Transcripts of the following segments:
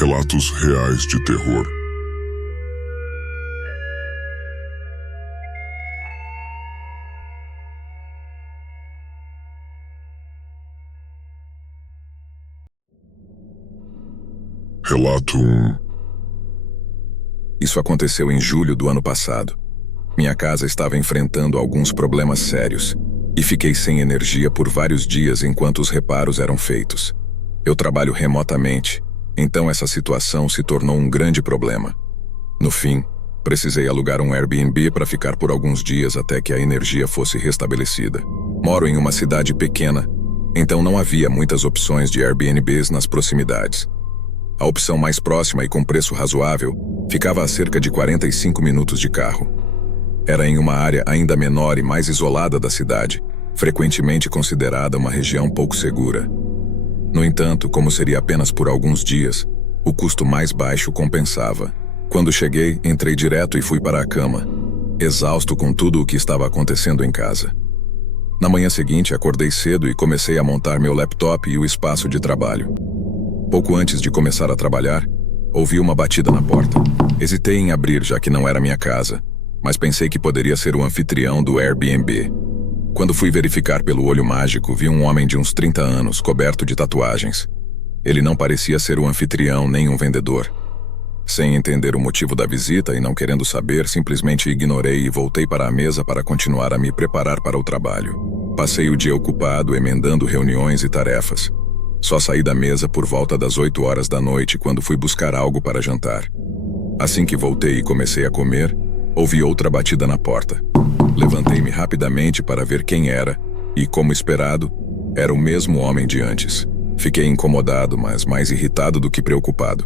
Relatos reais de terror. Relato 1. Isso aconteceu em julho do ano passado. Minha casa estava enfrentando alguns problemas sérios e fiquei sem energia por vários dias enquanto os reparos eram feitos. Eu trabalho remotamente, então essa situação se tornou um grande problema. No fim, precisei alugar um Airbnb para ficar por alguns dias até que a energia fosse restabelecida. Moro em uma cidade pequena, então não havia muitas opções de Airbnbs nas proximidades. A opção mais próxima e com preço razoável ficava a cerca de 45 minutos de carro. Era em uma área ainda menor e mais isolada da cidade, frequentemente considerada uma região pouco segura. No entanto, como seria apenas por alguns dias, o custo mais baixo compensava. Quando cheguei, entrei direto e fui para a cama, exausto com tudo o que estava acontecendo em casa. Na manhã seguinte, acordei cedo e comecei a montar meu laptop e o espaço de trabalho. Pouco antes de começar a trabalhar, ouvi uma batida na porta. Hesitei em abrir, já que não era minha casa, mas pensei que poderia ser o anfitrião do Airbnb. Quando fui verificar pelo olho mágico, vi um homem de uns 30 anos, coberto de tatuagens. Ele não parecia ser o anfitrião nem um vendedor. Sem entender o motivo da visita e não querendo saber, simplesmente ignorei e voltei para a mesa para continuar a me preparar para o trabalho. Passei o dia ocupado, emendando reuniões e tarefas. Só saí da mesa por volta das 8 horas da noite quando fui buscar algo para jantar. Assim que voltei e comecei a comer, ouvi outra batida na porta. Levantei-me rapidamente para ver quem era e, como esperado, era o mesmo homem de antes. Fiquei incomodado, mas mais irritado do que preocupado.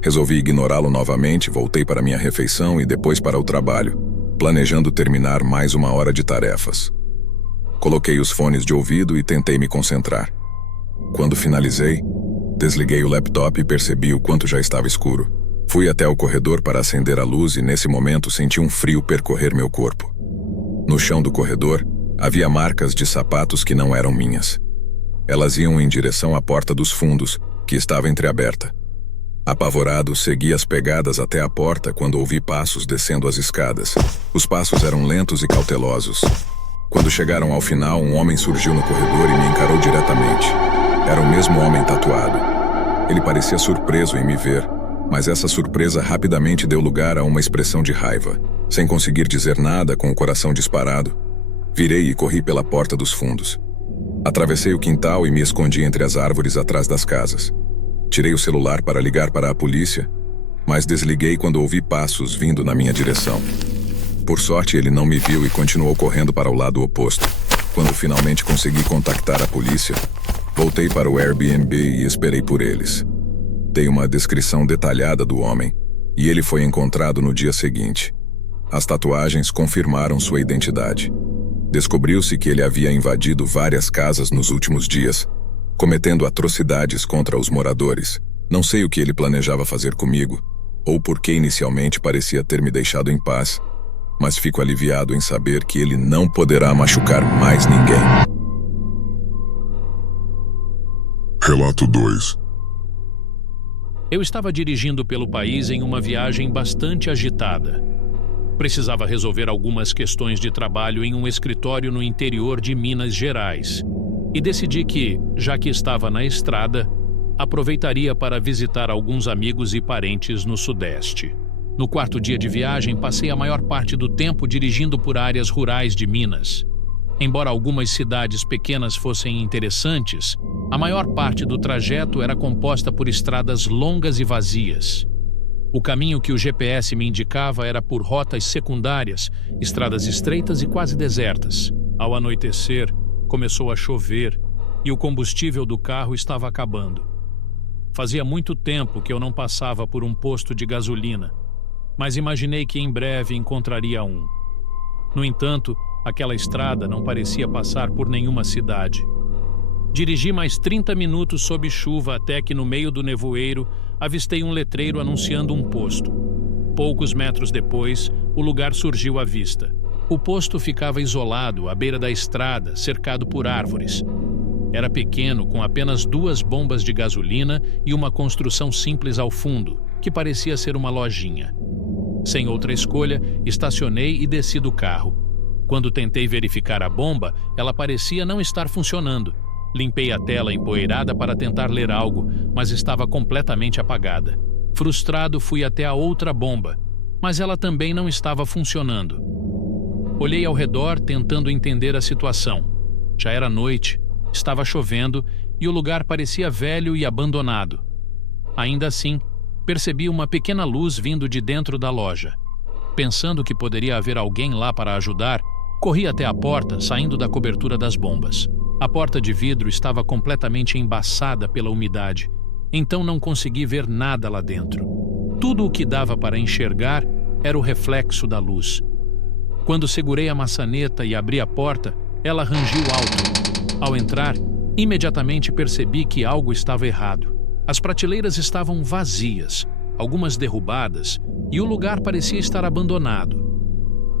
Resolvi ignorá-lo novamente, voltei para minha refeição e depois para o trabalho, planejando terminar mais uma hora de tarefas. Coloquei os fones de ouvido e tentei me concentrar. Quando finalizei, desliguei o laptop e percebi o quanto já estava escuro. Fui até o corredor para acender a luz e nesse momento senti um frio percorrer meu corpo. No chão do corredor, havia marcas de sapatos que não eram minhas. Elas iam em direção à porta dos fundos, que estava entreaberta. Apavorado, segui as pegadas até a porta quando ouvi passos descendo as escadas. Os passos eram lentos e cautelosos. Quando chegaram ao final, um homem surgiu no corredor e me encarou diretamente. Era o mesmo homem tatuado. Ele parecia surpreso em me ver, mas essa surpresa rapidamente deu lugar a uma expressão de raiva. Sem conseguir dizer nada, com o coração disparado, virei e corri pela porta dos fundos. Atravessei o quintal e me escondi entre as árvores atrás das casas. Tirei o celular para ligar para a polícia, mas desliguei quando ouvi passos vindo na minha direção. Por sorte, ele não me viu e continuou correndo para o lado oposto. Quando finalmente consegui contactar a polícia, voltei para o Airbnb e esperei por eles. Dei uma descrição detalhada do homem, e ele foi encontrado no dia seguinte. As tatuagens confirmaram sua identidade. Descobriu-se que ele havia invadido várias casas nos últimos dias, cometendo atrocidades contra os moradores. Não sei o que ele planejava fazer comigo, ou por que inicialmente parecia ter me deixado em paz, mas fico aliviado em saber que ele não poderá machucar mais ninguém. Relato 2. Eu estava dirigindo pelo país em uma viagem bastante agitada. Precisava resolver algumas questões de trabalho em um escritório no interior de Minas Gerais. E decidi que, já que estava na estrada, aproveitaria para visitar alguns amigos e parentes no Sudeste. No quarto dia de viagem, passei a maior parte do tempo dirigindo por áreas rurais de Minas. Embora algumas cidades pequenas fossem interessantes, a maior parte do trajeto era composta por estradas longas e vazias. O caminho que o GPS me indicava era por rotas secundárias, estradas estreitas e quase desertas. Ao anoitecer, começou a chover e o combustível do carro estava acabando. Fazia muito tempo que eu não passava por um posto de gasolina, mas imaginei que em breve encontraria um. No entanto, Aquela estrada não parecia passar por nenhuma cidade. Dirigi mais 30 minutos sob chuva até que, no meio do nevoeiro, avistei um letreiro anunciando um posto. Poucos metros depois, o lugar surgiu à vista. O posto ficava isolado, à beira da estrada, cercado por árvores. Era pequeno, com apenas 2 bombas de gasolina e uma construção simples ao fundo, que parecia ser uma lojinha. Sem outra escolha, estacionei e desci do carro. Quando tentei verificar a bomba, ela parecia não estar funcionando. Limpei a tela empoeirada para tentar ler algo, mas estava completamente apagada. Frustrado, fui até a outra bomba, mas ela também não estava funcionando. Olhei ao redor, tentando entender a situação. Já era noite, estava chovendo e o lugar parecia velho e abandonado. Ainda assim, percebi uma pequena luz vindo de dentro da loja. Pensando que poderia haver alguém lá para ajudar, corri até a porta, saindo da cobertura das bombas. A porta de vidro estava completamente embaçada pela umidade, então não consegui ver nada lá dentro. Tudo o que dava para enxergar era o reflexo da luz. Quando segurei a maçaneta e abri a porta, ela rangiu alto. Ao entrar, imediatamente percebi que algo estava errado. As prateleiras estavam vazias, algumas derrubadas, e o lugar parecia estar abandonado.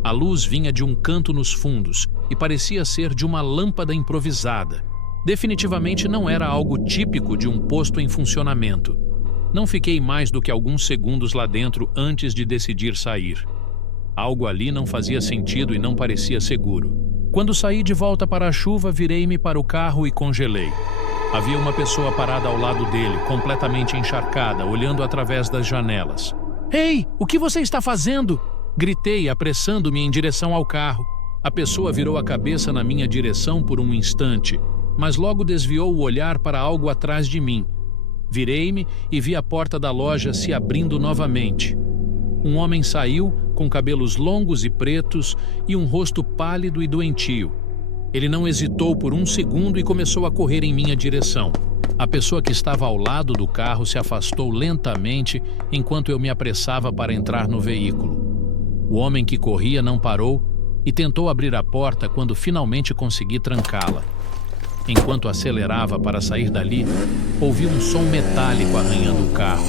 A luz vinha de um canto nos fundos e parecia ser de uma lâmpada improvisada. Definitivamente não era algo típico de um posto em funcionamento. Não fiquei mais do que alguns segundos lá dentro antes de decidir sair. Algo ali não fazia sentido e não parecia seguro. Quando saí de volta para a chuva, virei-me para o carro e congelei. Havia uma pessoa parada ao lado dele, completamente encharcada, olhando através das janelas. "Ei, o que você está fazendo?" Gritei, apressando-me em direção ao carro. A pessoa virou a cabeça na minha direção por um instante, mas logo desviou o olhar para algo atrás de mim. Virei-me e vi a porta da loja se abrindo novamente. Um homem saiu, com cabelos longos e pretos e um rosto pálido e doentio. Ele não hesitou por um segundo e começou a correr em minha direção. A pessoa que estava ao lado do carro se afastou lentamente enquanto eu me apressava para entrar no veículo. O homem que corria não parou e tentou abrir a porta quando finalmente consegui trancá-la. Enquanto acelerava para sair dali, ouvi um som metálico arranhando o carro.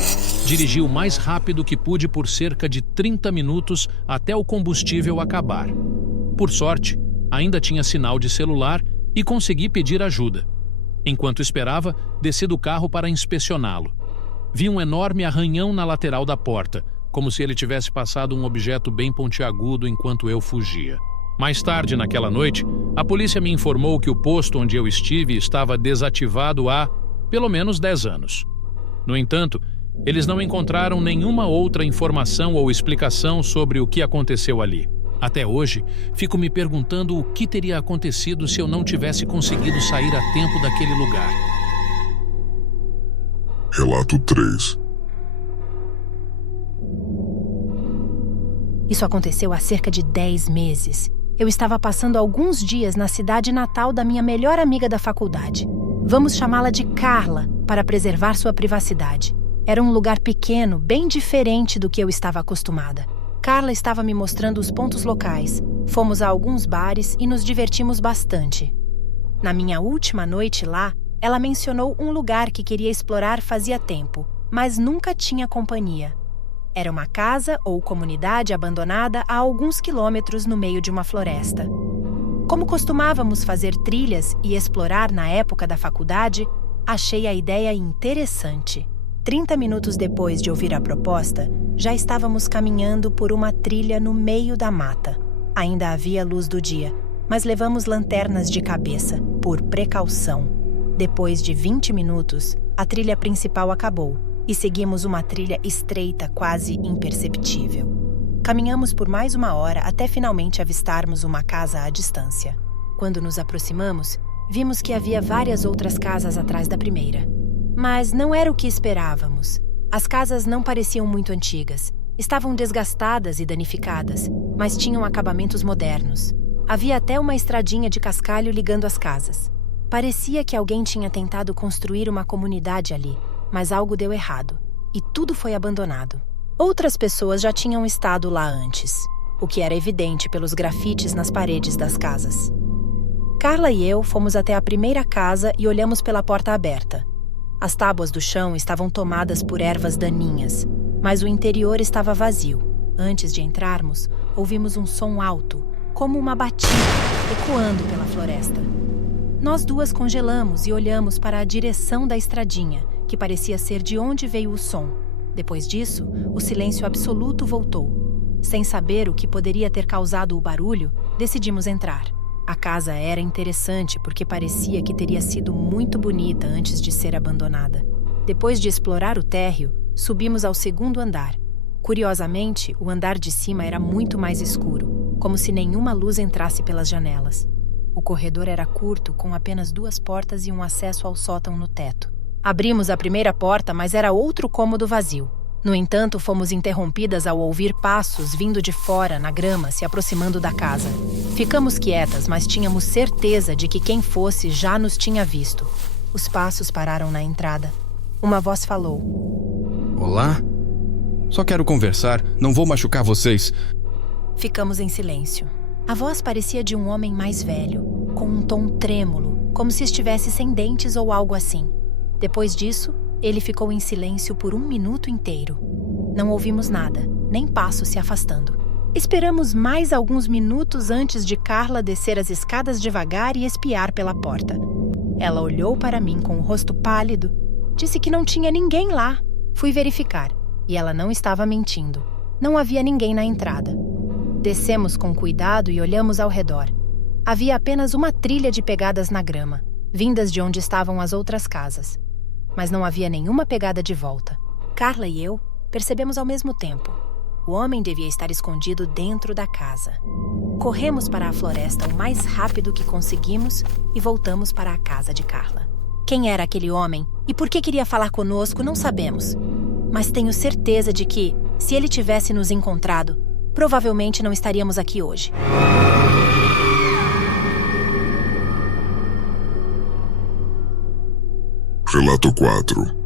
Dirigi o mais rápido que pude por cerca de 30 minutos até o combustível acabar. Por sorte, ainda tinha sinal de celular e consegui pedir ajuda. Enquanto esperava, desci do carro para inspecioná-lo. Vi um enorme arranhão na lateral da porta, como se ele tivesse passado um objeto bem pontiagudo enquanto eu fugia. Mais tarde, naquela noite, a polícia me informou que o posto onde eu estive estava desativado há, pelo menos, 10 anos. No entanto, eles não encontraram nenhuma outra informação ou explicação sobre o que aconteceu ali. Até hoje, fico me perguntando o que teria acontecido se eu não tivesse conseguido sair a tempo daquele lugar. Relato 3. Isso aconteceu há cerca de 10 meses. Eu estava passando alguns dias na cidade natal da minha melhor amiga da faculdade. Vamos chamá-la de Carla, para preservar sua privacidade. Era um lugar pequeno, bem diferente do que eu estava acostumada. Carla estava me mostrando os pontos locais. Fomos a alguns bares e nos divertimos bastante. Na minha última noite lá, ela mencionou um lugar que queria explorar fazia tempo, mas nunca tinha companhia. Era uma casa ou comunidade abandonada a alguns quilômetros no meio de uma floresta. Como costumávamos fazer trilhas e explorar na época da faculdade, achei a ideia interessante. 30 minutos depois de ouvir a proposta, já estávamos caminhando por uma trilha no meio da mata. Ainda havia luz do dia, mas levamos lanternas de cabeça, por precaução. Depois de 20 minutos, a trilha principal acabou e seguimos uma trilha estreita, quase imperceptível. Caminhamos por mais 1 hora até finalmente avistarmos uma casa à distância. Quando nos aproximamos, vimos que havia várias outras casas atrás da primeira. Mas não era o que esperávamos. As casas não pareciam muito antigas. Estavam desgastadas e danificadas, mas tinham acabamentos modernos. Havia até uma estradinha de cascalho ligando as casas. Parecia que alguém tinha tentado construir uma comunidade ali, mas algo deu errado, e tudo foi abandonado. Outras pessoas já tinham estado lá antes. o que era evidente pelos grafites nas paredes das casas. Carla e eu fomos até a primeira casa e olhamos pela porta aberta. As tábuas do chão estavam tomadas por ervas daninhas, mas o interior estava vazio. Antes de entrarmos, ouvimos um som alto, como uma batida, ecoando pela floresta. Nós duas congelamos e olhamos para a direção da estradinha, que parecia ser de onde veio o som. Depois disso, o silêncio absoluto voltou. Sem saber o que poderia ter causado o barulho, decidimos entrar. A casa era interessante porque parecia que teria sido muito bonita antes de ser abandonada. Depois de explorar o térreo, subimos ao segundo andar. Curiosamente, o andar de cima era muito mais escuro, como se nenhuma luz entrasse pelas janelas. O corredor era curto, com apenas 2 portas e um acesso ao sótão no teto. Abrimos a primeira porta, mas era outro cômodo vazio. No entanto, fomos interrompidas ao ouvir passos vindo de fora, na grama, se aproximando da casa. Ficamos quietas, mas tínhamos certeza de que quem fosse já nos tinha visto. Os passos pararam na entrada. Uma voz falou: Olá? Só quero conversar, não vou machucar vocês. Ficamos em silêncio. A voz parecia de um homem mais velho, com um tom trêmulo, como se estivesse sem dentes ou algo assim. Depois disso, ele ficou em silêncio por 1 minuto inteiro. Não ouvimos nada, nem passos se afastando. Esperamos mais alguns minutos antes de Carla descer as escadas devagar e espiar pela porta. Ela olhou para mim com o rosto pálido, disse que não tinha ninguém lá. Fui verificar, e ela não estava mentindo. Não havia ninguém na entrada. Descemos com cuidado e olhamos ao redor. Havia apenas uma trilha de pegadas na grama, vindas de onde estavam as outras casas. Mas não havia nenhuma pegada de volta. Carla e eu percebemos ao mesmo tempo. O homem devia estar escondido dentro da casa. Corremos para a floresta o mais rápido que conseguimos e voltamos para a casa de Carla. Quem era aquele homem e por que queria falar conosco, não sabemos. Mas tenho certeza de que, se ele tivesse nos encontrado, provavelmente não estaríamos aqui hoje. Relato 4.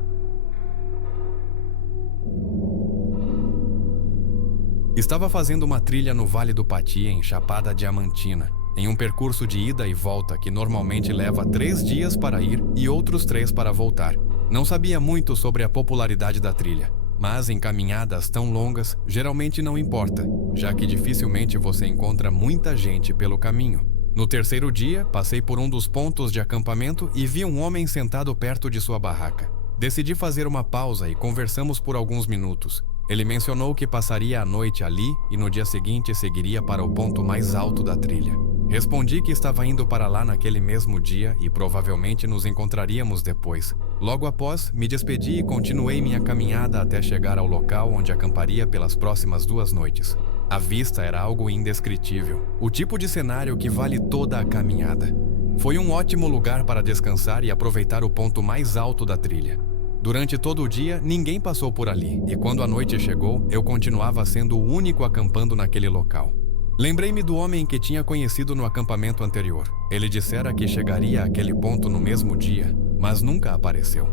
Estava fazendo uma trilha no Vale do Pati, em Chapada Diamantina, em um percurso de ida e volta que normalmente leva 3 dias para ir e outros 3 para voltar. Não sabia muito sobre a popularidade da trilha, mas em caminhadas tão longas, geralmente não importa, já que dificilmente você encontra muita gente pelo caminho. No 3º dia, passei por um dos pontos de acampamento e vi um homem sentado perto de sua barraca. Decidi fazer uma pausa e conversamos por alguns minutos. Ele mencionou que passaria a noite ali e no dia seguinte seguiria para o ponto mais alto da trilha. Respondi que estava indo para lá naquele mesmo dia e provavelmente nos encontraríamos depois. Logo após, me despedi e continuei minha caminhada até chegar ao local onde acamparia pelas próximas 2 noites. A vista era algo indescritível, o tipo de cenário que vale toda a caminhada. Foi um ótimo lugar para descansar e aproveitar o ponto mais alto da trilha. Durante todo o dia, ninguém passou por ali, e quando a noite chegou, eu continuava sendo o único acampando naquele local. Lembrei-me do homem que tinha conhecido no acampamento anterior. Ele dissera que chegaria àquele ponto no mesmo dia, mas nunca apareceu.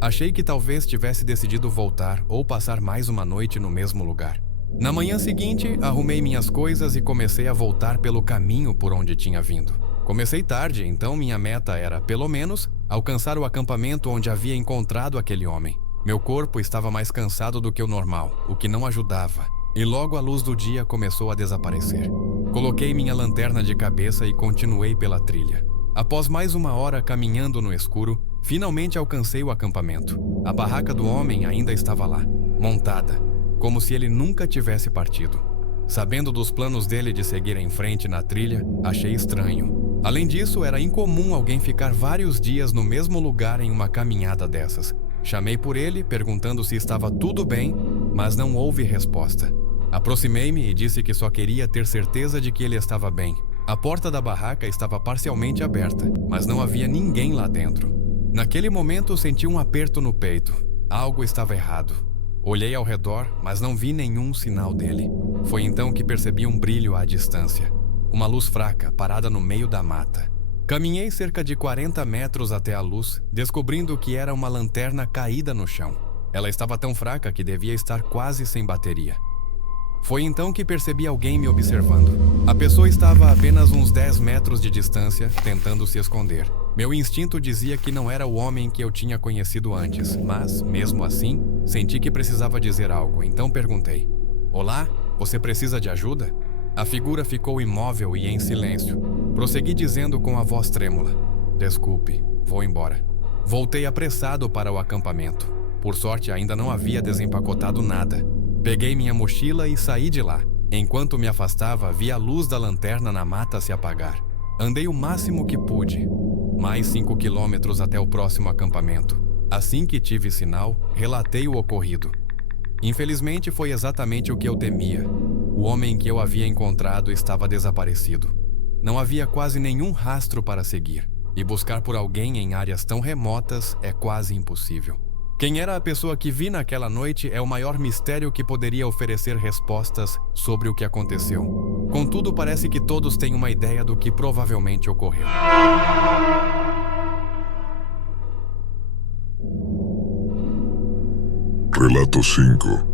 Achei que talvez tivesse decidido voltar ou passar mais uma noite no mesmo lugar. Na manhã seguinte, arrumei minhas coisas e comecei a voltar pelo caminho por onde tinha vindo. Comecei tarde, então minha meta era, pelo menos, alcançar o acampamento onde havia encontrado aquele homem. Meu corpo estava mais cansado do que o normal, o que não ajudava, e logo a luz do dia começou a desaparecer. Coloquei minha lanterna de cabeça e continuei pela trilha. Após mais 1 hora caminhando no escuro, finalmente alcancei o acampamento. A barraca do homem ainda estava lá, montada, como se ele nunca tivesse partido. Sabendo dos planos dele de seguir em frente na trilha, achei estranho. Além disso, era incomum alguém ficar vários dias no mesmo lugar em uma caminhada dessas. Chamei por ele, perguntando se estava tudo bem, mas não houve resposta. Aproximei-me e disse que só queria ter certeza de que ele estava bem. A porta da barraca estava parcialmente aberta, mas não havia ninguém lá dentro. Naquele momento, senti um aperto no peito. Algo estava errado. Olhei ao redor, mas não vi nenhum sinal dele. Foi então que percebi um brilho à distância. Uma luz fraca, parada no meio da mata. Caminhei cerca de 40 metros até a luz, descobrindo que era uma lanterna caída no chão. Ela estava tão fraca que devia estar quase sem bateria. Foi então que percebi alguém me observando. A pessoa estava a apenas uns 10 metros de distância, tentando se esconder. Meu instinto dizia que não era o homem que eu tinha conhecido antes, mas, mesmo assim, senti que precisava dizer algo, então perguntei: "Olá, você precisa de ajuda?" A figura ficou imóvel e em silêncio. Prossegui dizendo com a voz trêmula: "Desculpe, vou embora." Voltei apressado para o acampamento. Por sorte, ainda não havia desempacotado nada. Peguei minha mochila e saí de lá. Enquanto me afastava, vi a luz da lanterna na mata se apagar. Andei o máximo que pude. Mais 5 quilômetros até o próximo acampamento. Assim que tive sinal, relatei o ocorrido. Infelizmente, foi exatamente o que eu temia. O homem que eu havia encontrado estava desaparecido. Não havia quase nenhum rastro para seguir. E buscar por alguém em áreas tão remotas é quase impossível. Quem era a pessoa que vi naquela noite é o maior mistério que poderia oferecer respostas sobre o que aconteceu. Contudo, parece que todos têm uma ideia do que provavelmente ocorreu. Relato 5.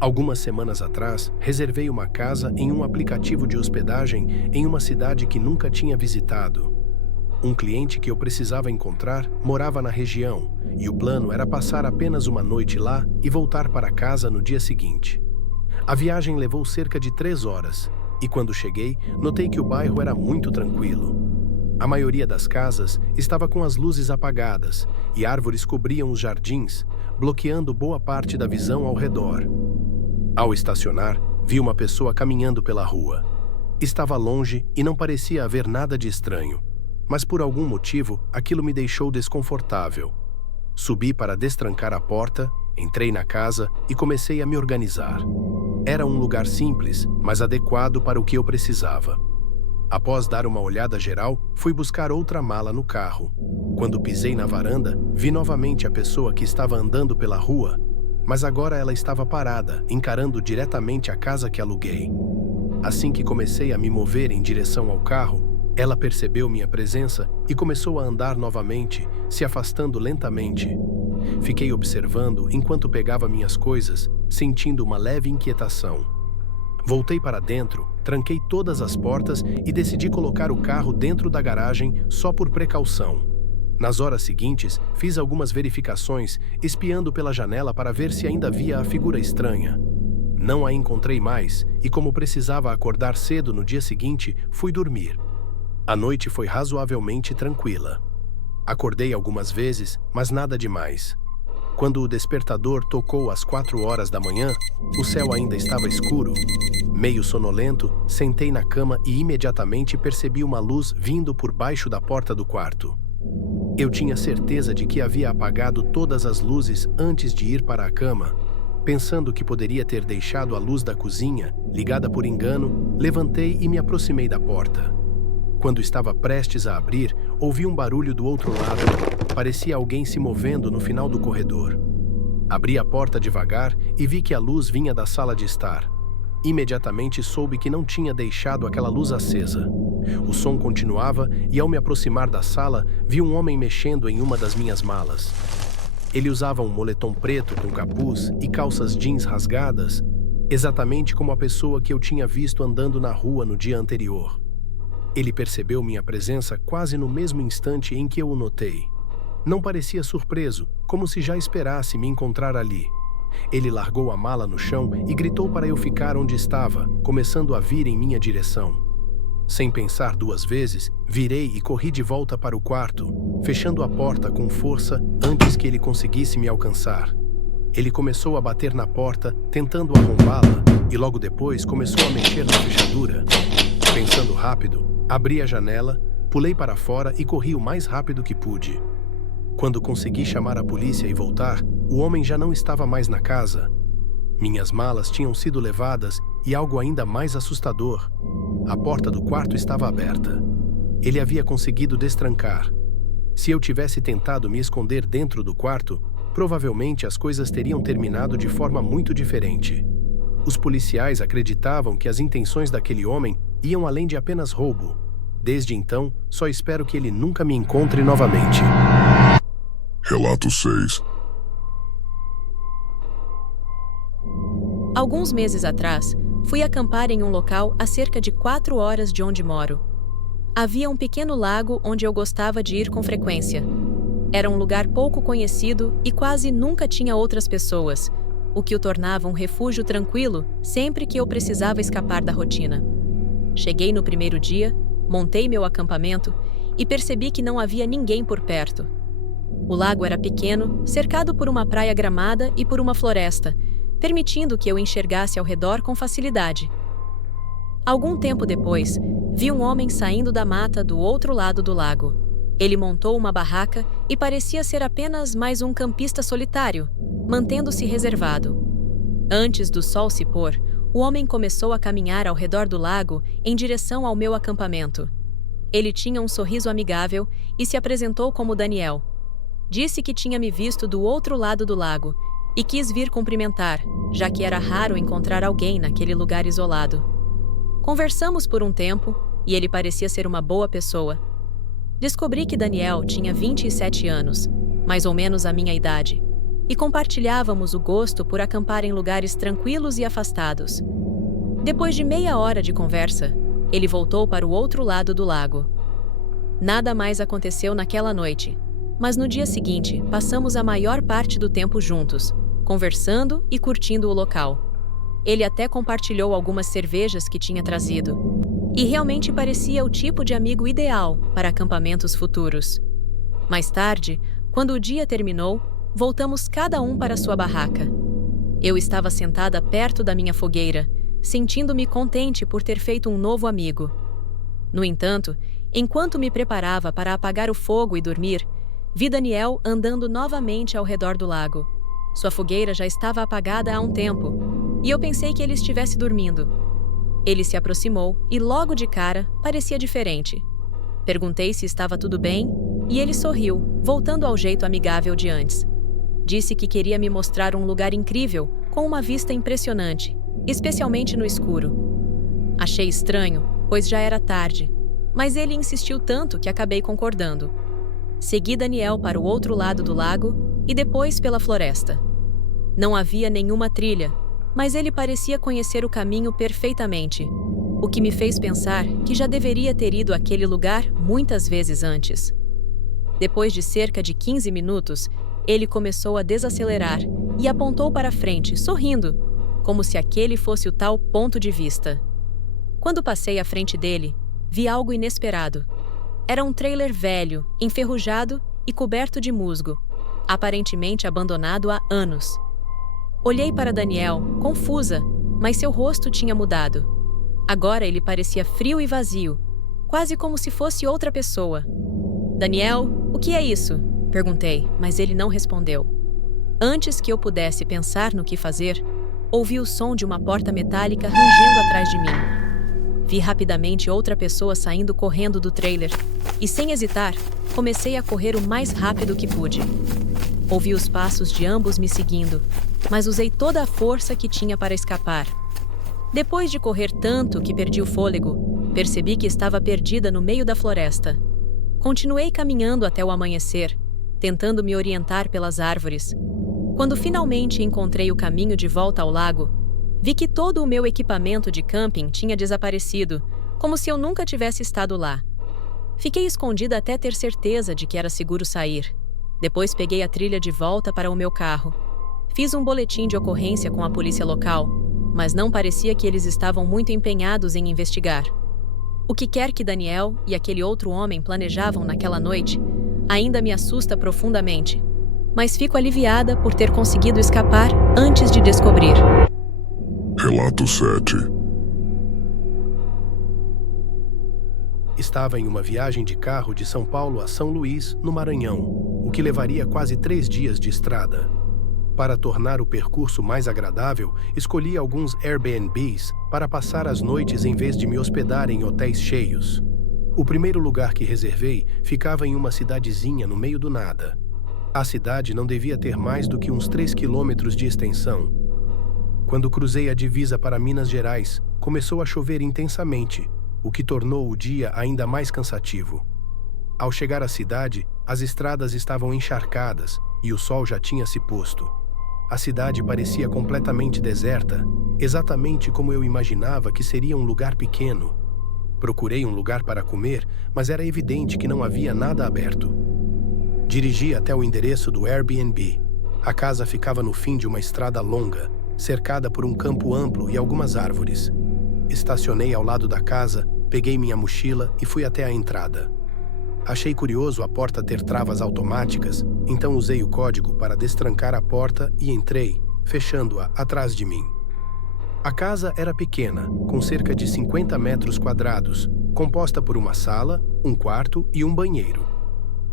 Algumas semanas atrás, reservei uma casa em um aplicativo de hospedagem em uma cidade que nunca tinha visitado. Um cliente que eu precisava encontrar morava na região, e o plano era passar apenas uma noite lá e voltar para casa no dia seguinte. A viagem levou cerca de 3 horas, e quando cheguei, notei que o bairro era muito tranquilo. A maioria das casas estava com as luzes apagadas, e árvores cobriam os jardins, bloqueando boa parte da visão ao redor. Ao estacionar, vi uma pessoa caminhando pela rua. Estava longe e não parecia haver nada de estranho. Mas por algum motivo, aquilo me deixou desconfortável. Subi para destrancar a porta, entrei na casa e comecei a me organizar. Era um lugar simples, mas adequado para o que eu precisava. Após dar uma olhada geral, fui buscar outra mala no carro. Quando pisei na varanda, vi novamente a pessoa que estava andando pela rua, mas agora ela estava parada, encarando diretamente a casa que aluguei. Assim que comecei a me mover em direção ao carro, ela percebeu minha presença e começou a andar novamente, se afastando lentamente. Fiquei observando enquanto pegava minhas coisas, sentindo uma leve inquietação. Voltei para dentro, tranquei todas as portas e decidi colocar o carro dentro da garagem só por precaução. Nas horas seguintes, fiz algumas verificações, espiando pela janela para ver se ainda via a figura estranha. Não a encontrei mais e, como precisava acordar cedo no dia seguinte, fui dormir. A noite foi razoavelmente tranquila. Acordei algumas vezes, mas nada demais. Quando o despertador tocou às 4 horas da manhã, o céu ainda estava escuro. Meio sonolento, sentei na cama e imediatamente percebi uma luz vindo por baixo da porta do quarto. Eu tinha certeza de que havia apagado todas as luzes antes de ir para a cama. Pensando que poderia ter deixado a luz da cozinha, ligada por engano, levantei e me aproximei da porta. Quando estava prestes a abrir, ouvi um barulho do outro lado. Parecia alguém se movendo no final do corredor. Abri a porta devagar e vi que a luz vinha da sala de estar. Imediatamente soube que não tinha deixado aquela luz acesa. O som continuava e, ao me aproximar da sala, vi um homem mexendo em uma das minhas malas. Ele usava um moletom preto com capuz e calças jeans rasgadas, exatamente como a pessoa que eu tinha visto andando na rua no dia anterior. Ele percebeu minha presença quase no mesmo instante em que eu o notei. Não parecia surpreso, como se já esperasse me encontrar ali. Ele largou a mala no chão e gritou para eu ficar onde estava, começando a vir em minha direção. Sem pensar 2 vezes, virei e corri de volta para o quarto, fechando a porta com força antes que ele conseguisse me alcançar. Ele começou a bater na porta, tentando arrombá-la, e logo depois começou a mexer na fechadura. Pensando rápido, abri a janela, pulei para fora e corri o mais rápido que pude. Quando consegui chamar a polícia e voltar, o homem já não estava mais na casa. Minhas malas tinham sido levadas e algo ainda mais assustador. A porta do quarto estava aberta. Ele havia conseguido destrancar. Se eu tivesse tentado me esconder dentro do quarto, provavelmente as coisas teriam terminado de forma muito diferente. Os policiais acreditavam que as intenções daquele homem iam além de apenas roubo. Desde então, só espero que ele nunca me encontre novamente. Relato 6. Alguns meses atrás, fui acampar em um local a cerca de 4 horas de onde moro. Havia um pequeno lago onde eu gostava de ir com frequência. Era um lugar pouco conhecido e quase nunca tinha outras pessoas, o que o tornava um refúgio tranquilo sempre que eu precisava escapar da rotina. Cheguei no primeiro dia, montei meu acampamento e percebi que não havia ninguém por perto. O lago era pequeno, cercado por uma praia gramada e por uma floresta, permitindo que eu enxergasse ao redor com facilidade. Algum tempo depois, vi um homem saindo da mata do outro lado do lago. Ele montou uma barraca e parecia ser apenas mais um campista solitário, mantendo-se reservado. Antes do sol se pôr, o homem começou a caminhar ao redor do lago em direção ao meu acampamento. Ele tinha um sorriso amigável e se apresentou como Daniel. Disse que tinha me visto do outro lado do lago e quis vir cumprimentar, já que era raro encontrar alguém naquele lugar isolado. Conversamos por um tempo e ele parecia ser uma boa pessoa. Descobri que Daniel tinha 27 anos, mais ou menos a minha idade, e compartilhávamos o gosto por acampar em lugares tranquilos e afastados. Depois de meia hora de conversa, ele voltou para o outro lado do lago. Nada mais aconteceu naquela noite, mas no dia seguinte passamos a maior parte do tempo juntos, conversando e curtindo o local. Ele até compartilhou algumas cervejas que tinha trazido, e realmente parecia o tipo de amigo ideal para acampamentos futuros. Mais tarde, quando o dia terminou, voltamos cada um para sua barraca. Eu estava sentada perto da minha fogueira, sentindo-me contente por ter feito um novo amigo. No entanto, enquanto me preparava para apagar o fogo e dormir, vi Daniel andando novamente ao redor do lago. Sua fogueira já estava apagada há um tempo, e eu pensei que ele estivesse dormindo. Ele se aproximou e logo de cara parecia diferente. Perguntei se estava tudo bem e ele sorriu, voltando ao jeito amigável de antes. Disse que queria me mostrar um lugar incrível, com uma vista impressionante, especialmente no escuro. Achei estranho, pois já era tarde, mas ele insistiu tanto que acabei concordando. Segui Daniel para o outro lado do lago e depois pela floresta. Não havia nenhuma trilha, mas ele parecia conhecer o caminho perfeitamente, o que me fez pensar que já deveria ter ido àquele lugar muitas vezes antes. Depois de cerca de 15 minutos, ele começou a desacelerar e apontou para frente, sorrindo, como se aquele fosse o tal ponto de vista. Quando passei à frente dele, vi algo inesperado. Era um trailer velho, enferrujado e coberto de musgo, aparentemente abandonado há anos. Olhei para Daniel, confusa, mas seu rosto tinha mudado. Agora ele parecia frio e vazio, quase como se fosse outra pessoa. "Daniel, o que é isso?" perguntei, mas ele não respondeu. Antes que eu pudesse pensar no que fazer, ouvi o som de uma porta metálica rangendo atrás de mim. Vi rapidamente outra pessoa saindo correndo do trailer e, sem hesitar, comecei a correr o mais rápido que pude. Ouvi os passos de ambos me seguindo, mas usei toda a força que tinha para escapar. Depois de correr tanto que perdi o fôlego, percebi que estava perdida no meio da floresta. Continuei caminhando até o amanhecer, tentando me orientar pelas árvores. Quando finalmente encontrei o caminho de volta ao lago, vi que todo o meu equipamento de camping tinha desaparecido, como se eu nunca tivesse estado lá. Fiquei escondida até ter certeza de que era seguro sair. Depois peguei a trilha de volta para o meu carro. Fiz um boletim de ocorrência com a polícia local, mas não parecia que eles estavam muito empenhados em investigar. O que quer que Daniel e aquele outro homem planejavam naquela noite ainda me assusta profundamente, mas fico aliviada por ter conseguido escapar antes de descobrir. Relato 7. Estava em uma viagem de carro de São Paulo a São Luís, no Maranhão, o que levaria quase 3 dias de estrada. Para tornar o percurso mais agradável, escolhi alguns Airbnbs para passar as noites em vez de me hospedar em hotéis cheios. O primeiro lugar que reservei ficava em uma cidadezinha no meio do nada. A cidade não devia ter mais do que uns 3 quilômetros de extensão. Quando cruzei a divisa para Minas Gerais, começou a chover intensamente, o que tornou o dia ainda mais cansativo. Ao chegar à cidade, as estradas estavam encharcadas e o sol já tinha se posto. A cidade parecia completamente deserta, exatamente como eu imaginava que seria um lugar pequeno. Procurei um lugar para comer, mas era evidente que não havia nada aberto. Dirigi até o endereço do Airbnb. A casa ficava no fim de uma estrada longa, cercada por um campo amplo e algumas árvores. Estacionei ao lado da casa, peguei minha mochila e fui até a entrada. Achei curioso a porta ter travas automáticas, então usei o código para destrancar a porta e entrei, fechando-a atrás de mim. A casa era pequena, com cerca de 50 metros quadrados, composta por uma sala, um quarto e um banheiro.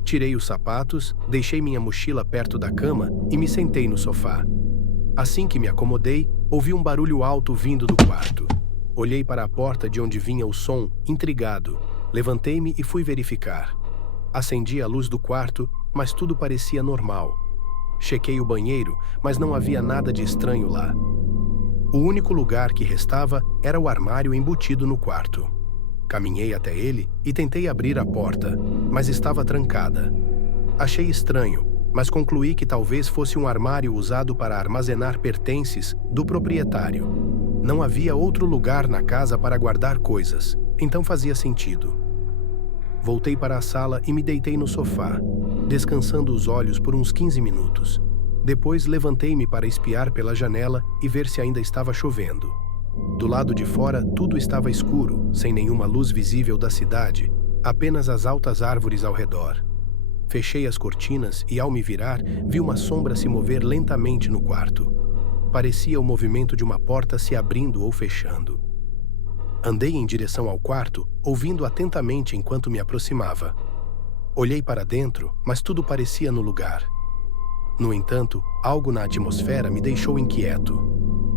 Tirei os sapatos, deixei minha mochila perto da cama e me sentei no sofá. Assim que me acomodei, ouvi um barulho alto vindo do quarto. Olhei para a porta de onde vinha o som, intrigado. Levantei-me e fui verificar. Acendi a luz do quarto, mas tudo parecia normal. Chequei o banheiro, mas não havia nada de estranho lá. O único lugar que restava era o armário embutido no quarto. Caminhei até ele e tentei abrir a porta, mas estava trancada. Achei estranho, mas concluí que talvez fosse um armário usado para armazenar pertences do proprietário. Não havia outro lugar na casa para guardar coisas, então fazia sentido. Voltei para a sala e me deitei no sofá, descansando os olhos por uns 15 minutos. Depois levantei-me para espiar pela janela e ver se ainda estava chovendo. Do lado de fora, tudo estava escuro, sem nenhuma luz visível da cidade, apenas as altas árvores ao redor. Fechei as cortinas e, ao me virar, vi uma sombra se mover lentamente no quarto. Parecia o movimento de uma porta se abrindo ou fechando. Andei em direção ao quarto, ouvindo atentamente enquanto me aproximava. Olhei para dentro, mas tudo parecia no lugar. No entanto, algo na atmosfera me deixou inquieto.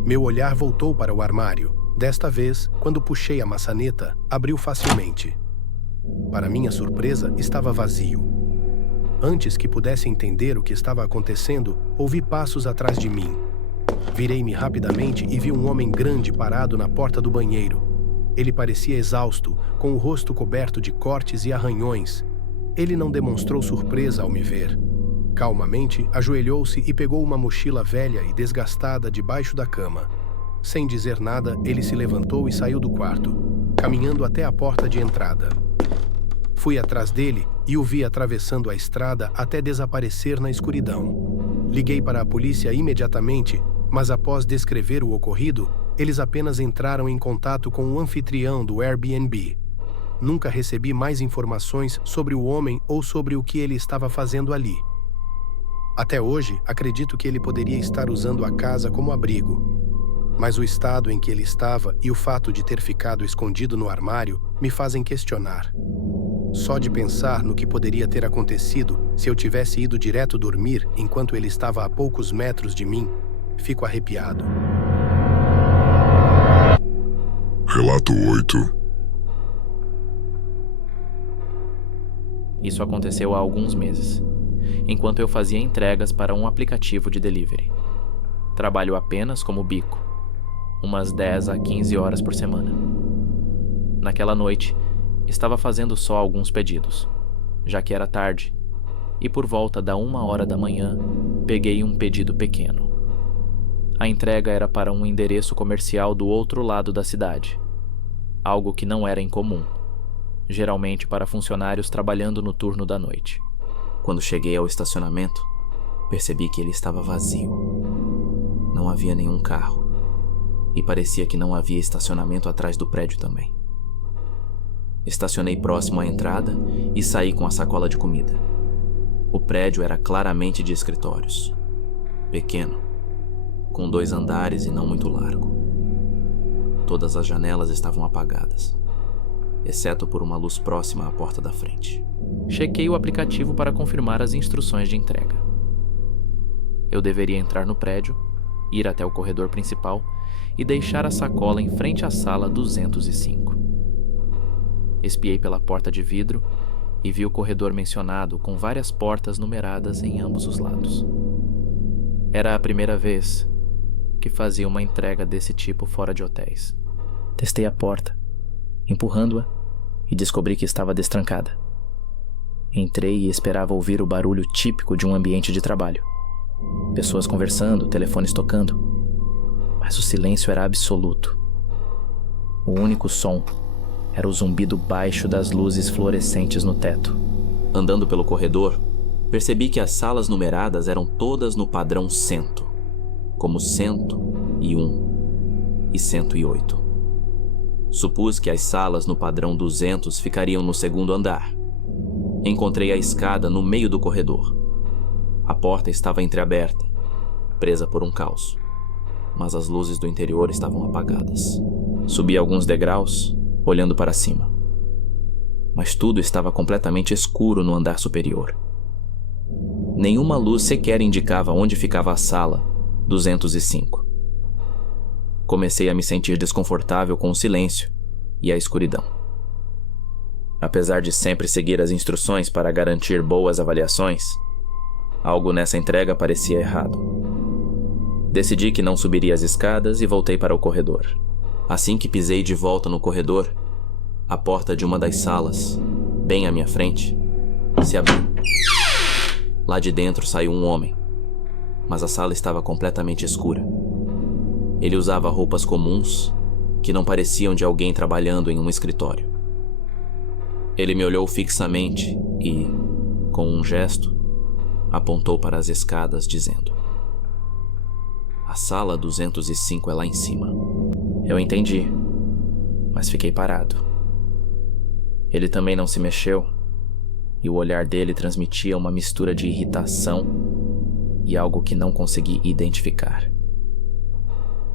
Meu olhar voltou para o armário. Desta vez, quando puxei a maçaneta, abriu facilmente. Para minha surpresa, estava vazio. Antes que pudesse entender o que estava acontecendo, ouvi passos atrás de mim. Virei-me rapidamente e vi um homem grande parado na porta do banheiro. Ele parecia exausto, com o rosto coberto de cortes e arranhões. Ele não demonstrou surpresa ao me ver. Calmamente, ajoelhou-se e pegou uma mochila velha e desgastada debaixo da cama. Sem dizer nada, ele se levantou e saiu do quarto, caminhando até a porta de entrada. Fui atrás dele e o vi atravessando a estrada até desaparecer na escuridão. Liguei para a polícia imediatamente, mas após descrever o ocorrido, eles apenas entraram em contato com o anfitrião do Airbnb. Nunca recebi mais informações sobre o homem ou sobre o que ele estava fazendo ali. Até hoje, acredito que ele poderia estar usando a casa como abrigo. Mas o estado em que ele estava e o fato de ter ficado escondido no armário me fazem questionar. Só de pensar no que poderia ter acontecido se eu tivesse ido direto dormir enquanto ele estava a poucos metros de mim, fico arrepiado. Relato 8. Isso aconteceu há alguns meses, enquanto eu fazia entregas para um aplicativo de delivery. Trabalho apenas como bico, umas 10 a 15 horas por semana. Naquela noite, estava fazendo só alguns pedidos, já que era tarde, e por volta da 1h da manhã, peguei um pedido pequeno. A entrega era para um endereço comercial do outro lado da cidade, algo que não era incomum, geralmente para funcionários trabalhando no turno da noite. Quando cheguei ao estacionamento, percebi que ele estava vazio. Não havia nenhum carro, e parecia que não havia estacionamento atrás do prédio também. Estacionei próximo à entrada e saí com a sacola de comida. O prédio era claramente de escritórios. Pequeno, com 2 andares e não muito largo. Todas as janelas estavam apagadas, exceto por uma luz próxima à porta da frente. Chequei o aplicativo para confirmar as instruções de entrega. Eu deveria entrar no prédio, ir até o corredor principal e deixar a sacola em frente à sala 205. Espiei pela porta de vidro e vi o corredor mencionado com várias portas numeradas em ambos os lados. Era a primeira vez que fazia uma entrega desse tipo fora de hotéis. Testei a porta, empurrando-a, e descobri que estava destrancada. Entrei e esperava ouvir o barulho típico de um ambiente de trabalho. Pessoas conversando, telefones tocando. mas o silêncio era absoluto. O único som era o zumbido baixo das luzes fluorescentes no teto. Andando pelo corredor, percebi que as salas numeradas eram todas no padrão 100, como 101 e 108. Supus que as salas no padrão 200 ficariam no segundo andar. Encontrei a escada no meio do corredor. A porta estava entreaberta, presa por um calço, mas as luzes do interior estavam apagadas. Subi alguns degraus, olhando para cima. Mas tudo estava completamente escuro no andar superior. Nenhuma luz sequer indicava onde ficava a sala 205. Comecei a me sentir desconfortável com o silêncio e a escuridão. Apesar de sempre seguir as instruções para garantir boas avaliações, algo nessa entrega parecia errado. Decidi que não subiria as escadas e voltei para o corredor. Assim que pisei de volta no corredor, a porta de uma das salas, bem à minha frente, se abriu. Lá de dentro saiu um homem, mas a sala estava completamente escura. Ele usava roupas comuns que não pareciam de alguém trabalhando em um escritório. Ele me olhou fixamente e, com um gesto, apontou para as escadas, dizendo: "A sala 205 é lá em cima." Eu entendi, mas fiquei parado. Ele também não se mexeu, e o olhar dele transmitia uma mistura de irritação e algo que não consegui identificar.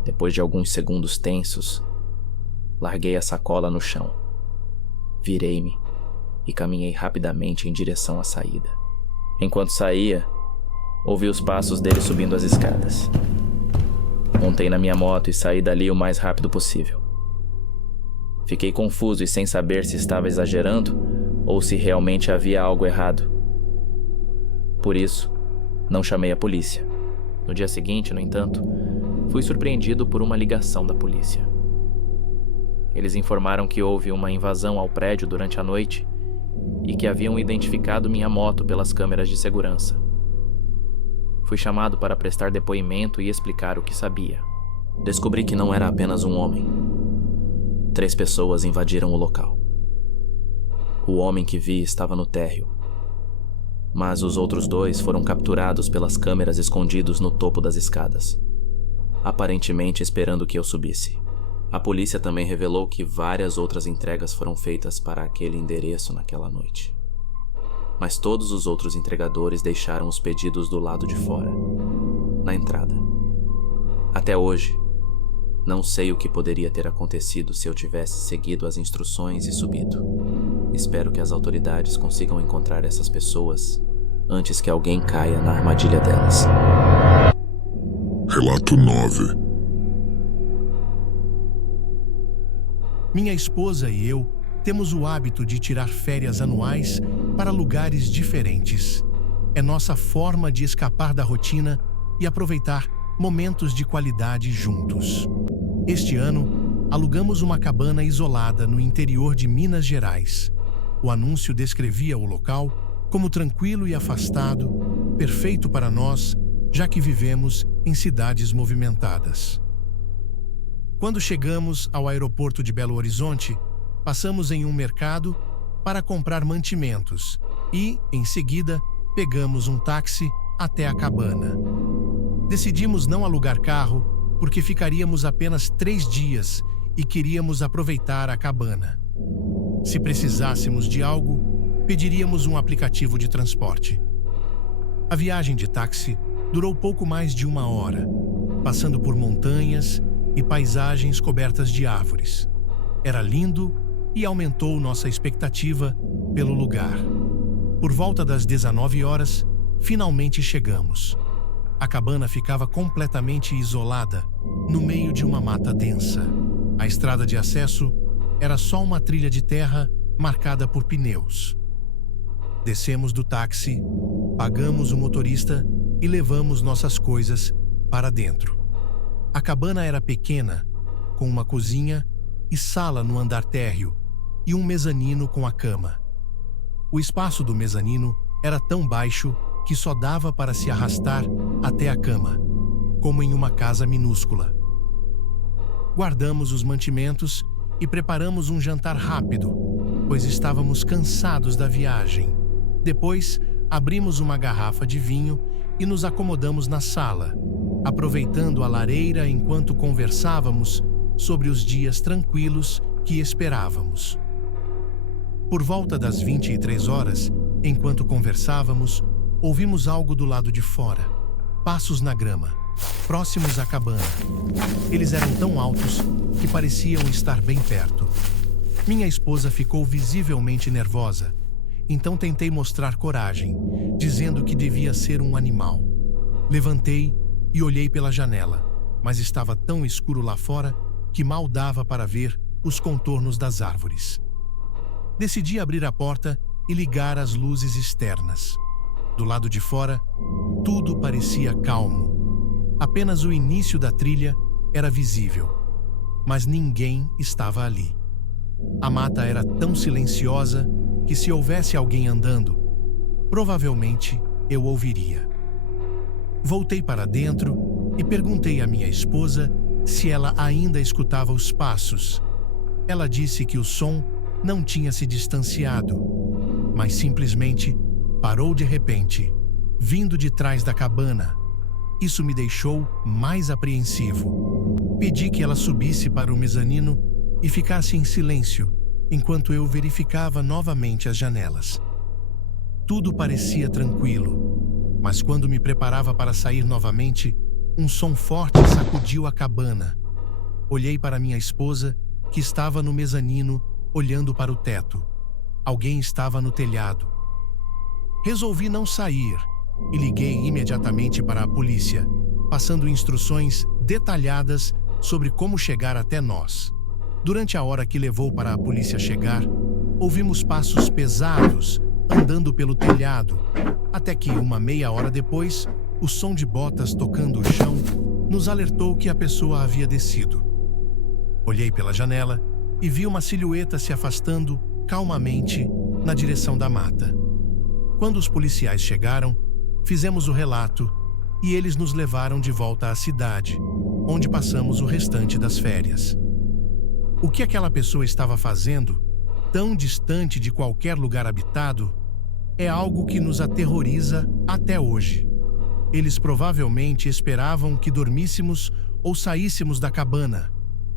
Depois de alguns segundos tensos, larguei a sacola no chão. Virei-me e caminhei rapidamente em direção à saída. Enquanto saía, ouvi os passos dele subindo as escadas. Montei na minha moto e saí dali o mais rápido possível. Fiquei confuso e sem saber se estava exagerando ou se realmente havia algo errado. Por isso, não chamei a polícia. No dia seguinte, no entanto, fui surpreendido por uma ligação da polícia. Eles informaram que houve uma invasão ao prédio durante a noite e que haviam identificado minha moto pelas câmeras de segurança. Fui chamado para prestar depoimento e explicar o que sabia. Descobri que não era apenas um homem. 3 pessoas invadiram o local. O homem que vi estava no térreo, mas os outros 2 foram capturados pelas câmeras escondidos no topo das escadas, aparentemente esperando que eu subisse. A polícia também revelou que várias outras entregas foram feitas para aquele endereço naquela noite. Mas todos os outros entregadores deixaram os pedidos do lado de fora, na entrada. Até hoje, não sei o que poderia ter acontecido se eu tivesse seguido as instruções e subido. Espero que as autoridades consigam encontrar essas pessoas antes que alguém caia na armadilha delas. Relato 9. Minha esposa e eu temos o hábito de tirar férias anuais para lugares diferentes. É nossa forma de escapar da rotina e aproveitar momentos de qualidade juntos. Este ano, alugamos uma cabana isolada no interior de Minas Gerais. O anúncio descrevia o local como tranquilo e afastado, perfeito para nós, já que vivemos em cidades movimentadas. Quando chegamos ao aeroporto de Belo Horizonte, passamos em um mercado para comprar mantimentos e, em seguida, pegamos um táxi até a cabana. Decidimos não alugar carro porque ficaríamos apenas 3 dias e queríamos aproveitar a cabana. Se precisássemos de algo, pediríamos um aplicativo de transporte. A viagem de táxi durou pouco mais de 1 hora, passando por montanhas e paisagens cobertas de árvores. Era lindo e aumentou nossa expectativa pelo lugar. Por volta das 19 horas, finalmente chegamos. A cabana ficava completamente isolada, no meio de uma mata densa. A estrada de acesso era só uma trilha de terra marcada por pneus. Descemos do táxi, pagamos o motorista e levamos nossas coisas para dentro. A cabana era pequena, com uma cozinha e sala no andar térreo e um mezanino com a cama. O espaço do mezanino era tão baixo que só dava para se arrastar até a cama, como em uma casa minúscula. Guardamos os mantimentos e preparamos um jantar rápido, pois estávamos cansados da viagem. Depois, abrimos uma garrafa de vinho e nos acomodamos na sala, aproveitando a lareira enquanto conversávamos sobre os dias tranquilos que esperávamos. Por volta das 23 horas, enquanto conversávamos, ouvimos algo do lado de fora, passos na grama, próximos à cabana. Eles eram tão altos que pareciam estar bem perto. Minha esposa ficou visivelmente nervosa, então tentei mostrar coragem, dizendo que devia ser um animal. Levantei e olhei pela janela, mas estava tão escuro lá fora que mal dava para ver os contornos das árvores. Decidi abrir a porta e ligar as luzes externas. Do lado de fora, tudo parecia calmo. Apenas o início da trilha era visível, mas ninguém estava ali. A mata era tão silenciosa que se houvesse alguém andando, provavelmente eu ouviria. Voltei para dentro e perguntei à minha esposa se ela ainda escutava os passos. Ela disse que o som não tinha se distanciado, mas simplesmente parou de repente, vindo de trás da cabana. Isso me deixou mais apreensivo. Pedi que ela subisse para o mezanino e ficasse em silêncio, enquanto eu verificava novamente as janelas. Tudo parecia tranquilo, mas quando me preparava para sair novamente, um som forte sacudiu a cabana. Olhei para minha esposa, que estava no mezanino, olhando para o teto. Alguém estava no telhado. Resolvi não sair e liguei imediatamente para a polícia, passando instruções detalhadas sobre como chegar até nós. Durante a hora que levou para a polícia chegar, ouvimos passos pesados andando pelo telhado, até que, uma meia hora depois, o som de botas tocando o chão nos alertou que a pessoa havia descido. Olhei pela janela e vi uma silhueta se afastando calmamente na direção da mata. Quando os policiais chegaram, fizemos o relato e eles nos levaram de volta à cidade, onde passamos o restante das férias. O que aquela pessoa estava fazendo, tão distante de qualquer lugar habitado, é algo que nos aterroriza até hoje. Eles provavelmente esperavam que dormíssemos ou saíssemos da cabana.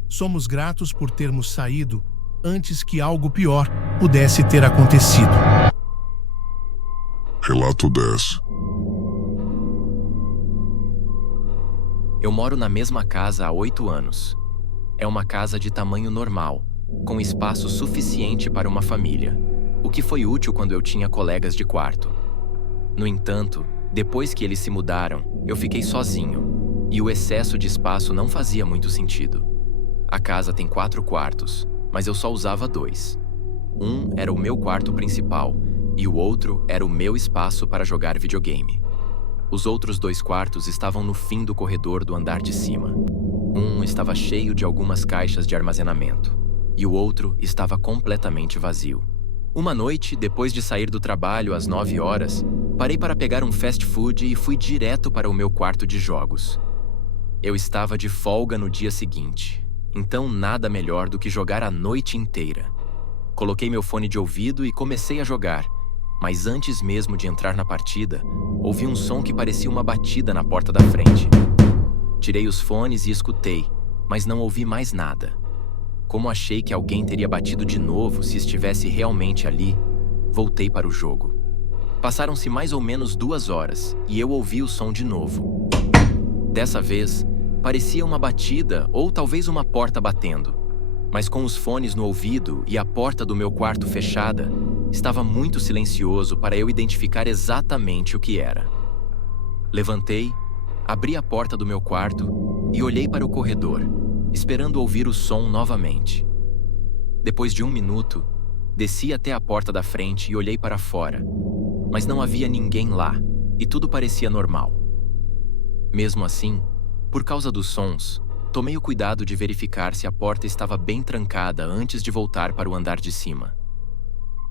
Somos gratos por termos saído antes que algo pior pudesse ter acontecido. Relato 10. Eu moro na mesma casa há 8 anos. É uma casa de tamanho normal, com espaço suficiente para uma família, o que foi útil quando eu tinha colegas de quarto. No entanto, depois que eles se mudaram, eu fiquei sozinho, e o excesso de espaço não fazia muito sentido. A casa tem 4 quartos, mas eu só usava 2. Um era o meu quarto principal, e o outro era o meu espaço para jogar videogame. Os outros 2 quartos estavam no fim do corredor do andar de cima. Um estava cheio de algumas caixas de armazenamento, e o outro estava completamente vazio. Uma noite, depois de sair do trabalho às 9 horas, parei para pegar um fast food e fui direto para o meu quarto de jogos. Eu estava de folga no dia seguinte, então nada melhor do que jogar a noite inteira. Coloquei meu fone de ouvido e comecei a jogar, mas antes mesmo de entrar na partida, ouvi um som que parecia uma batida na porta da frente. Tirei os fones e escutei, mas não ouvi mais nada. Como achei que alguém teria batido de novo se estivesse realmente ali, voltei para o jogo. Passaram-se mais ou menos 2 horas e eu ouvi o som de novo. Dessa vez, parecia uma batida ou talvez uma porta batendo. Mas com os fones no ouvido e a porta do meu quarto fechada, estava muito silencioso para eu identificar exatamente o que era. Levantei, abri a porta do meu quarto e olhei para o corredor, esperando ouvir o som novamente. Depois de 1 minuto, desci até a porta da frente e olhei para fora, mas não havia ninguém lá e tudo parecia normal. Mesmo assim, por causa dos sons, tomei o cuidado de verificar se a porta estava bem trancada antes de voltar para o andar de cima.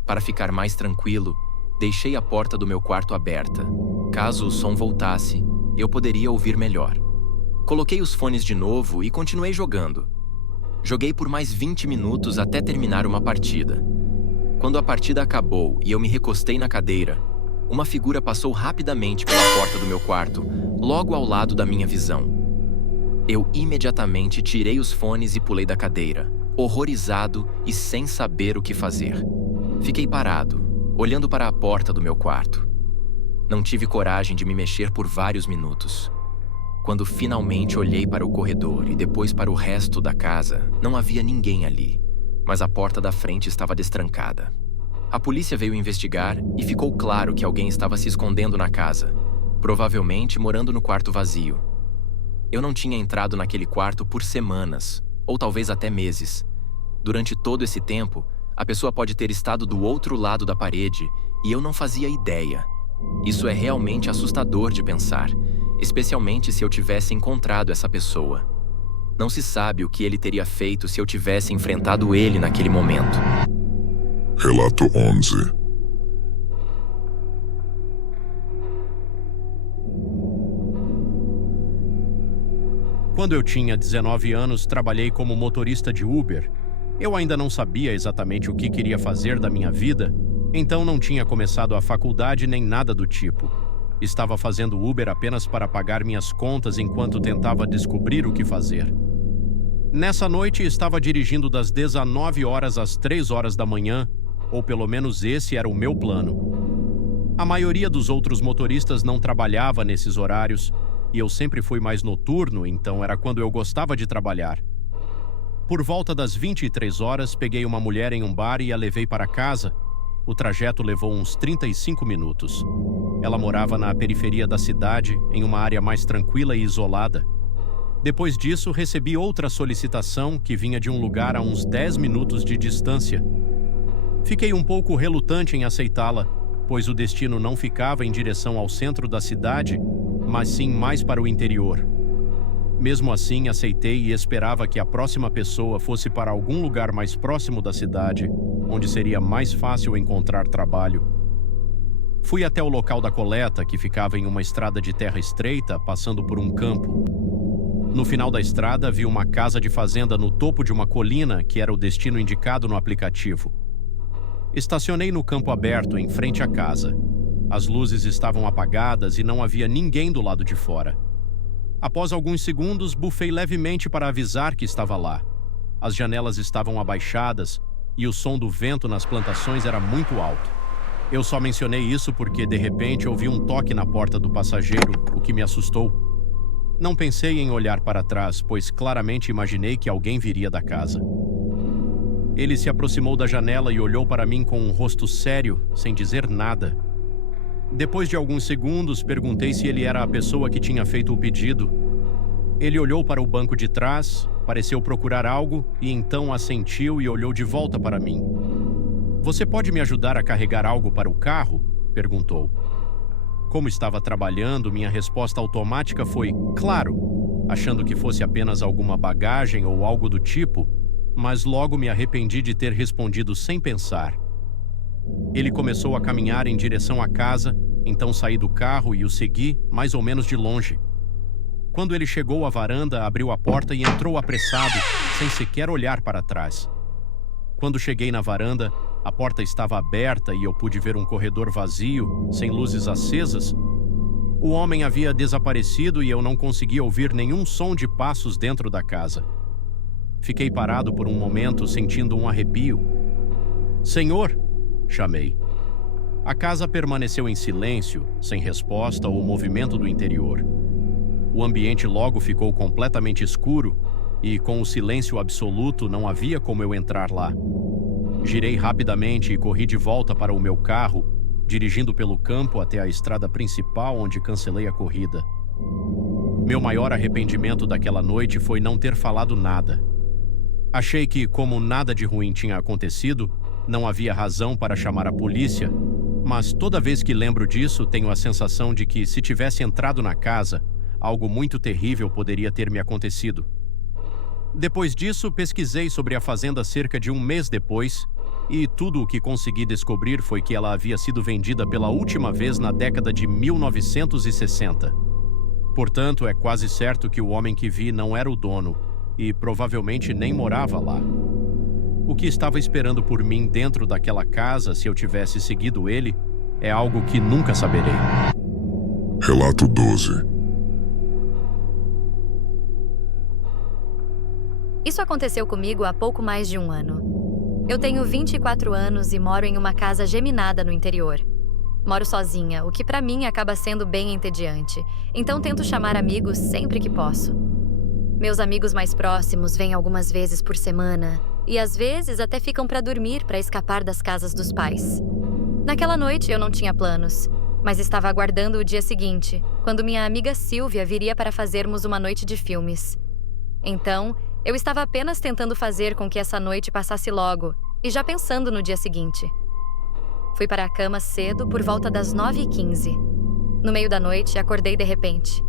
Para ficar mais tranquilo, deixei a porta do meu quarto aberta. Caso o som voltasse, eu poderia ouvir melhor. Coloquei os fones de novo e continuei jogando, Joguei por mais 20 minutos até terminar uma partida. Quando a partida acabou e eu me recostei na cadeira, uma figura passou rapidamente pela porta do meu quarto, logo ao lado da minha visão. Eu imediatamente tirei os fones e pulei da cadeira, horrorizado e sem saber o que fazer. Fiquei parado, olhando para a porta do meu quarto. Não tive coragem de me mexer por vários minutos. Quando finalmente olhei para o corredor e depois para o resto da casa, não havia ninguém ali, mas a porta da frente estava destrancada. A polícia veio investigar e ficou claro que alguém estava se escondendo na casa, provavelmente morando no quarto vazio. Eu não tinha entrado naquele quarto por semanas, ou talvez até meses. Durante todo esse tempo, a pessoa pode ter estado do outro lado da parede e eu não fazia ideia. Isso é realmente assustador de pensar, especialmente se eu tivesse encontrado essa pessoa. Não se sabe o que ele teria feito se eu tivesse enfrentado ele naquele momento. Relato 11. Quando eu tinha 19 anos, trabalhei como motorista de Uber. Eu ainda não sabia exatamente o que queria fazer da minha vida, então não tinha começado a faculdade nem nada do tipo. Estava fazendo Uber apenas para pagar minhas contas enquanto tentava descobrir o que fazer. Nessa noite, estava dirigindo das 19 horas às 3 horas da manhã, ou pelo menos esse era o meu plano. A maioria dos outros motoristas não trabalhava nesses horários, e eu sempre fui mais noturno, então era quando eu gostava de trabalhar. Por volta das 23 horas, peguei uma mulher em um bar e a levei para casa. O trajeto levou uns 35 minutos. Ela morava na periferia da cidade, em uma área mais tranquila e isolada. Depois disso, recebi outra solicitação que vinha de um lugar a uns 10 minutos de distância. Fiquei um pouco relutante em aceitá-la, pois o destino não ficava em direção ao centro da cidade, mas sim mais para o interior. Mesmo assim, aceitei e esperava que a próxima pessoa fosse para algum lugar mais próximo da cidade, onde seria mais fácil encontrar trabalho. Fui até o local da coleta, que ficava em uma estrada de terra estreita, passando por um campo. No final da estrada, vi uma casa de fazenda no topo de uma colina, que era o destino indicado no aplicativo. Estacionei no campo aberto, em frente à casa. As luzes estavam apagadas e não havia ninguém do lado de fora. Após alguns segundos, bufei levemente para avisar que estava lá. As janelas estavam abaixadas e o som do vento nas plantações era muito alto. Eu só mencionei isso porque, de repente, ouvi um toque na porta do passageiro, o que me assustou. Não pensei em olhar para trás, pois claramente imaginei que alguém viria da casa. Ele se aproximou da janela e olhou para mim com um rosto sério, sem dizer nada. Depois de alguns segundos, perguntei se ele era a pessoa que tinha feito o pedido. Ele olhou para o banco de trás, pareceu procurar algo e então assentiu e olhou de volta para mim. "Você pode me ajudar a carregar algo para o carro?" perguntou. Como estava trabalhando, minha resposta automática foi "claro", achando que fosse apenas alguma bagagem ou algo do tipo, mas logo me arrependi de ter respondido sem pensar. Ele começou a caminhar em direção à casa, então saí do carro e o segui, mais ou menos de longe. Quando ele chegou à varanda, abriu a porta e entrou apressado, sem sequer olhar para trás. Quando cheguei na varanda, a porta estava aberta e eu pude ver um corredor vazio, sem luzes acesas. O homem havia desaparecido e eu não conseguia ouvir nenhum som de passos dentro da casa. Fiquei parado por um momento, sentindo um arrepio. "Senhor!" chamei. A casa permaneceu em silêncio, sem resposta ou movimento do interior. O ambiente logo ficou completamente escuro e, com o silêncio absoluto, não havia como eu entrar lá. Girei rapidamente e corri de volta para o meu carro, dirigindo pelo campo até a estrada principal, onde cancelei a corrida. Meu maior arrependimento daquela noite foi não ter falado nada. Achei que, como nada de ruim tinha acontecido, não havia razão para chamar a polícia, mas toda vez que lembro disso, tenho a sensação de que, se tivesse entrado na casa, algo muito terrível poderia ter me acontecido. Depois disso, pesquisei sobre a fazenda cerca de um mês depois, e tudo o que consegui descobrir foi que ela havia sido vendida pela última vez na década de 1960. Portanto, é quase certo que o homem que vi não era o dono, e provavelmente nem morava lá. O que estava esperando por mim dentro daquela casa se eu tivesse seguido ele é algo que nunca saberei. Relato 12. Isso aconteceu comigo há pouco mais de um ano. Eu tenho 24 anos e moro em uma casa geminada no interior. Moro sozinha, o que pra mim acaba sendo bem entediante, então tento chamar amigos sempre que posso. Meus amigos mais próximos vêm algumas vezes por semana e às vezes até ficam pra dormir para escapar das casas dos pais. Naquela noite eu não tinha planos, mas estava aguardando o dia seguinte, quando minha amiga Silvia viria para fazermos uma noite de filmes. Então, eu estava apenas tentando fazer com que essa noite passasse logo e já pensando no dia seguinte. Fui para a cama cedo por volta das 9h15. No meio da noite, acordei de repente.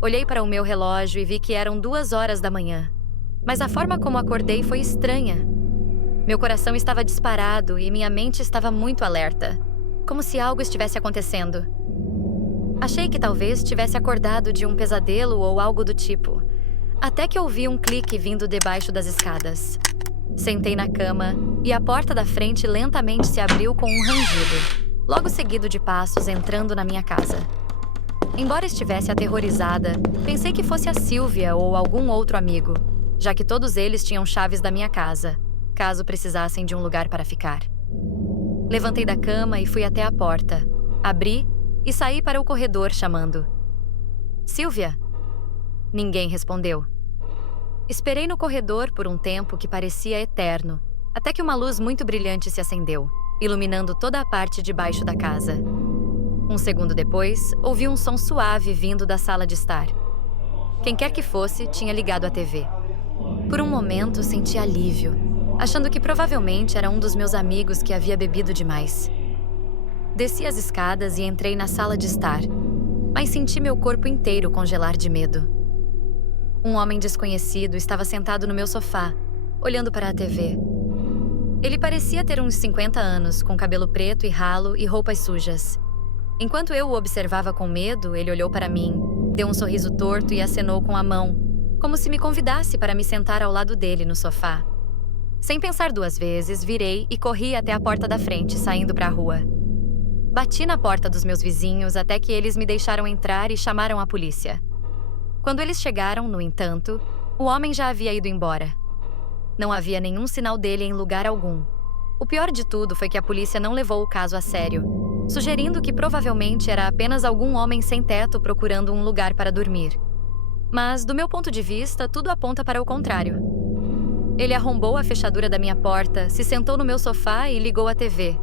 Olhei para o meu relógio e vi que eram 2h da manhã. Mas a forma como acordei foi estranha. Meu coração estava disparado e minha mente estava muito alerta, como se algo estivesse acontecendo. Achei que talvez tivesse acordado de um pesadelo ou algo do tipo, até que ouvi um clique vindo debaixo das escadas. Sentei na cama e a porta da frente lentamente se abriu com um rangido, logo seguido de passos entrando na minha casa. Embora estivesse aterrorizada, pensei que fosse a Silvia ou algum outro amigo, já que todos eles tinham chaves da minha casa, caso precisassem de um lugar para ficar. Levantei da cama e fui até a porta, abri e saí para o corredor chamando: "Silvia?" Ninguém respondeu. Esperei no corredor por um tempo que parecia eterno, até que uma luz muito brilhante se acendeu, iluminando toda a parte de baixo da casa. Um segundo depois, ouvi um som suave vindo da sala de estar. Quem quer que fosse, tinha ligado a TV. Por um momento, senti alívio, achando que provavelmente era um dos meus amigos que havia bebido demais. Desci as escadas e entrei na sala de estar, mas senti meu corpo inteiro congelar de medo. Um homem desconhecido estava sentado no meu sofá, olhando para a TV. Ele parecia ter uns 50 anos, com cabelo preto e ralo e roupas sujas. Enquanto eu o observava com medo, ele olhou para mim, deu um sorriso torto e acenou com a mão, como se me convidasse para me sentar ao lado dele no sofá. Sem pensar duas vezes, virei e corri até a porta da frente, saindo para a rua. Bati na porta dos meus vizinhos até que eles me deixaram entrar e chamaram a polícia. Quando eles chegaram, no entanto, o homem já havia ido embora. Não havia nenhum sinal dele em lugar algum. O pior de tudo foi que a polícia não levou o caso a sério, sugerindo que provavelmente era apenas algum homem sem teto procurando um lugar para dormir. Mas, do meu ponto de vista, tudo aponta para o contrário. Ele arrombou a fechadura da minha porta, se sentou no meu sofá e ligou a TV.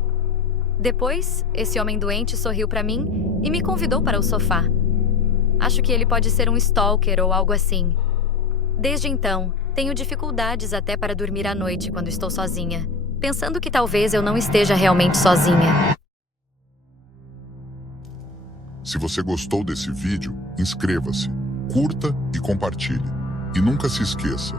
Depois, esse homem doente sorriu para mim e me convidou para o sofá. Acho que ele pode ser um stalker ou algo assim. Desde então, tenho dificuldades até para dormir à noite quando estou sozinha, pensando que talvez eu não esteja realmente sozinha. Se você gostou desse vídeo, inscreva-se, curta e compartilhe. E nunca se esqueça.